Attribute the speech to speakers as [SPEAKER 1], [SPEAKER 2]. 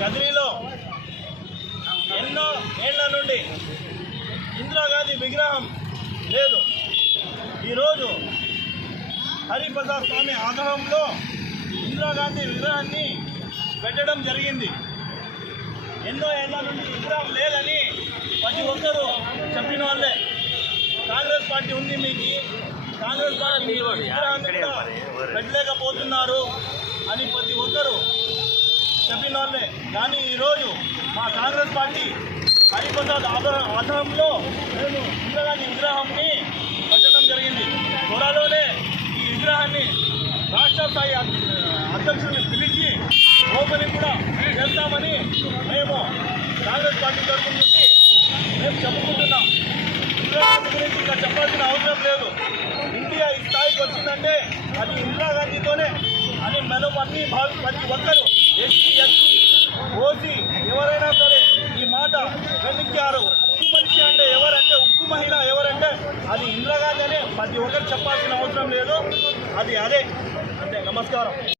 [SPEAKER 1] కదిరిలో ఎన్నో ఏళ్ళ నుండి ఇందిరాగాంధీ విగ్రహం లేదు. ఈరోజు హరిప్రసాద్ స్వామి ఆగ్రహంలో ఇందిరాగాంధీ విగ్రహాన్ని పెట్టడం జరిగింది. ఎన్నో ఏళ్ళ నుండి విగ్రహం లేదని ప్రతి ఒక్కరూ చెప్పిన వాళ్ళే. కాంగ్రెస్ పార్టీ ఉంది మీకు. కాంగ్రెస్ పార్టీ పెట్టలేకపోతున్నారు అని ప్రతి ఒక్కరూ చెప్పిన వాళ్ళే కానీ ఈరోజు మా కాంగ్రెస్ పార్టీ హరిప్రసాద్ ఆగ్రహ మేము ఇందిరాగాంధీ విగ్రహాన్ని పెట్టడం జరిగింది. త్వరలోనే ఈ విగ్రహాన్ని రాష్ట్ర స్థాయి అధ్యక్షుడిని పిలిచి ఓపెనింగ్ కూడా చేస్తామని మేము కాంగ్రెస్ పార్టీ తరఫు నుండి మేము చెప్పుకుంటున్నాం. ఇందిరాగాంధీ గురించి ఇంకా చెప్పాల్సిన అవసరం లేదు. ఇండియా ఈ స్థాయికి వచ్చిందంటే అది ఇందిరాగాంధీతోనే అని మనం అన్ని భావి ప్రతి ఒక్కరు ఎస్సీ ఎస్టీ వెలిక్కారు ఉక్కు మనిషి అంటే ఎవరంటే ఉక్కు మహిళ ఎవరంటే అది ఇందిరాగాంధీ అనే ప్రతి ఒక్కరు చెప్పాల్సిన అవసరం లేదు. అది అదే. అంటే నమస్కారం.